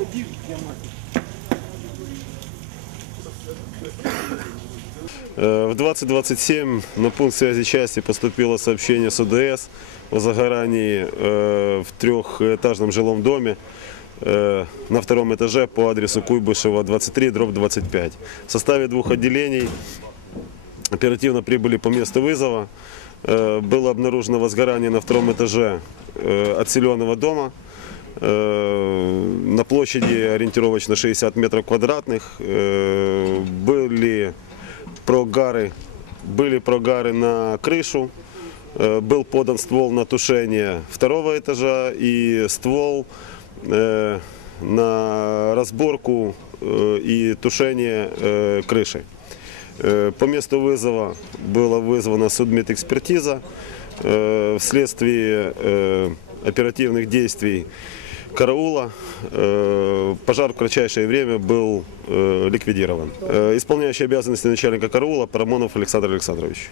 один, я мать. В 20.27 на пункт связи части поступило сообщение с ОДС о загорании э, в трехэтажном жилом доме э, на втором этаже по адресу Куйбышева 23, дробь 25. В составе двух отделений оперативно прибыли по месту вызова. Э, Было обнаружено возгорание на втором этаже э, отселенного дома э, на площади ориентировочно 60 метров квадратных. Были прогары, были прогары на крышу. Был подан ствол на тушение второго этажа и ствол на разборку и тушение крыши. Э, По месту вызова была вызвана судмедэкспертиза. Э, Вследствие э, оперативных действий караула пожар в кратчайшее время был ликвидирован. Исполняющий обязанности начальника караула Парамонов Александр Александрович.